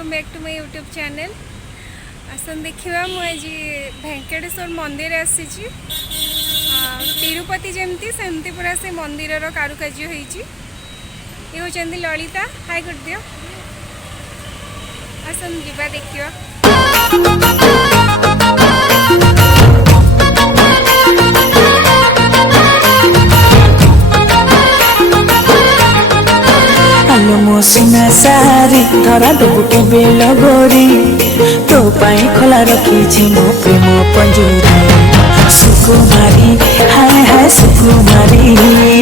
Welcome back to my YouTube channel. आसन देखा मुझे भेंकटेश्वर मंदिर आसी तिरुपति जमती सेमती पूरा से मंदिर कारुकार्य होती। ये होचंदी ललिता। हाय कर दियो। आसन जीवा देखियो। मो सुना सारी धरा देबु के बेल गोरी तो पाई खोला रखी मो प्रेम पंजूरी सुकुमारी हाय हाय सुकुमारी।